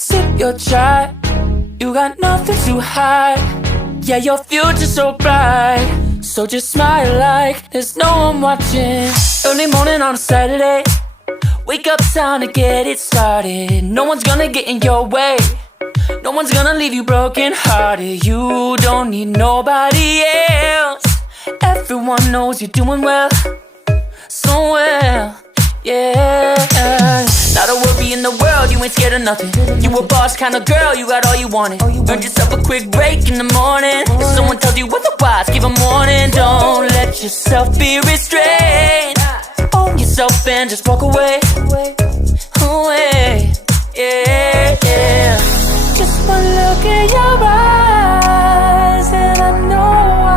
Sip your chai, you got nothing to hide. Yeah, your future's so bright, so just smile like there's no one watching. Early morning on a Saturday, wake up, time to get it started. No one's gonna get in your way, no one's gonna leave you broken hearted. You don't need nobody else, everyone knows you're doing well, so well, yeah. Not a worry in the world, you ain't scared of nothing. You a boss kind of girl, you got all you wanted. Earned yourself a quick break in the morning. If someone tells you otherwise, give 'em warning. Don't let yourself be restrained. Own yourself and just walk away. Away, yeah, yeah. Just one look in your eyes and I know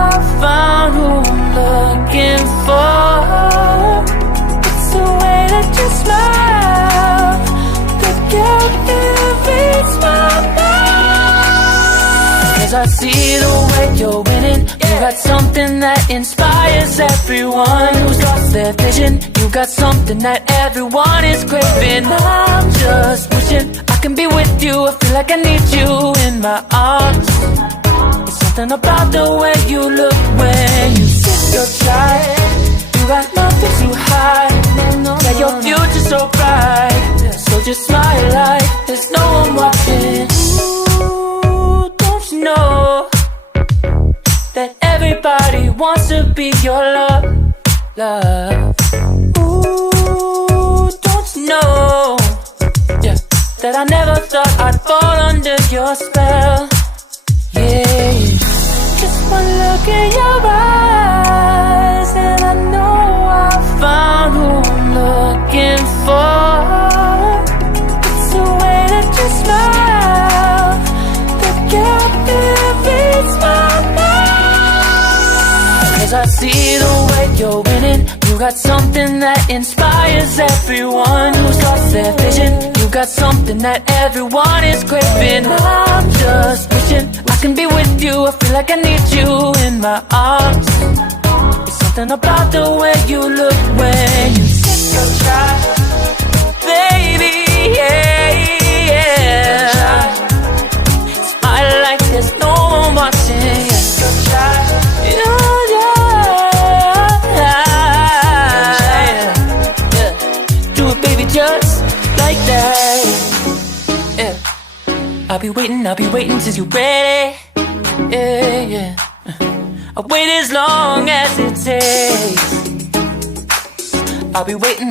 I found who I'm looking for. It's the way that you smile that captivates my mind. 'Cause I see the way you're winning. You got something that inspires everyone who's lost their vision. You got something that everyone is craving. I'm just wishing I can be with you. I feel like I need you in my arms. It's something about the way you look when you sip your chai. You got nothing to hide. Yeah, your future's so bright, so just smile like there's no one watching. Ooh, don't you know that everybody wants to be your love, love. Ooh, don't you know, yeah, that I never thought I'd fall under your spell, yeah. Just one look in your eyes and I know I found who I'm looking for. It's the way that you smile that captivates my mind. 'Cause I see the way you're winning. You got something that inspires everyone who's lost their vision. You got something that everyone is craving. I'm just wishing I can be with you. I feel like I need you in my arms. It's something about the way you look when you sip your chai, baby, yeah, yeah. Smile like there's no one watching. Just like that, yeah. I'll be waiting till you're ready, yeah, yeah. I'll wait as long as it takes. I'll be waiting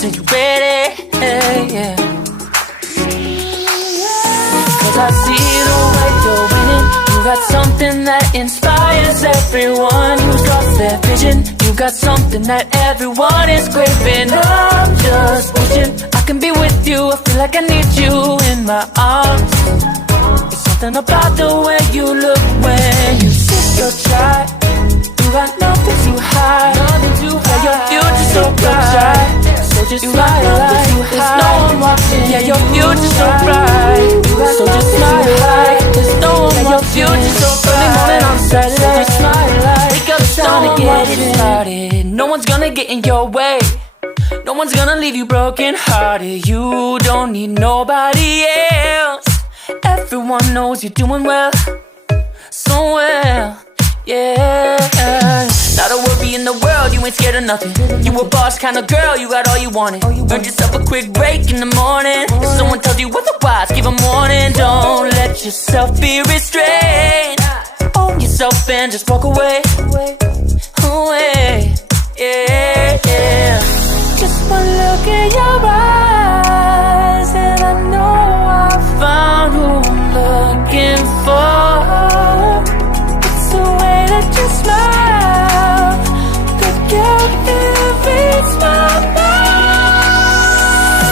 till you're ready, yeah, yeah. 'Cause I see the way you're winning. You got something that inspires everyone who's lost their vision. You got something that everyone is craving. I'm just wishing I can be with you. I feel like I need you in my arms. It's something about the way you look when you sip your chai. You got nothing to hide. Yeah, your future's so bright, so just smile like there's no one watching. Yeah, your future's so bright, so just smile like there's no one watching. Your future's so bright. Early morning on Saturday, so just smile like wake up, it's time to get it started. No one's gonna get in your way, no one's gonna leave you broken hearted. You don't need nobody else, everyone knows you're doing well, so well, yeah. Not a worry in the world, you ain't scared of nothing. You a boss kind of girl, you got all you wanted. Earned yourself a quick break in the morning. If someone tells you otherwise, give 'em warning. Don't let yourself be restrained. Own yourself and just walk away. Away, yeah, yeah. Just one look in your eyes and I know I found who I'm looking for. It's the way that you smile that captivates my mind.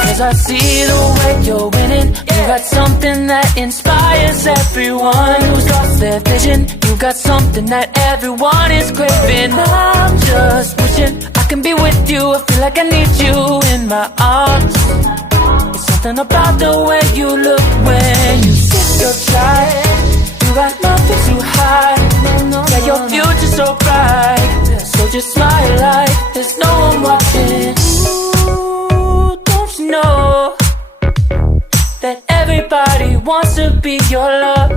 'Cause I see the way you're winning. You got something that inspires everyone who's lost their vision. You got something that everyone is craving. I'm just wishing I can be with you. I feel like I need you in my arms. It's something about the way you look when you sip your chai. You got nothing to hide. Yeah, your future's so bright, so just smile like there's no one watching. Ooh, don't you know that everybody wants to be your love,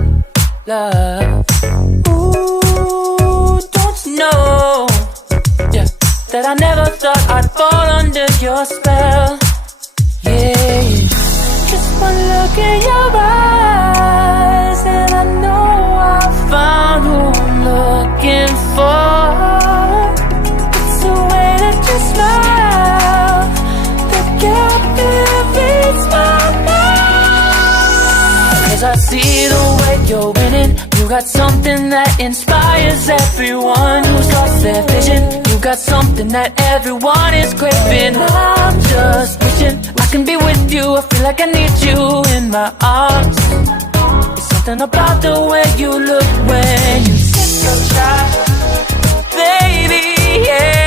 love. Ooh, don't you know, yeah, that I never thought I'd fall under your spell. Yeah, just one look in your eyes and I know I found who I'm looking for. It's the way that you smile that captivates my mind. 'Cause I see the way you're winning. You got something that inspires everyone who's lost their vision. You got something that everyone is craving. I'm just wishing I can be with you. I feel like I need you in my arms. There's something about the way you look when you sit so shy, baby, yeah.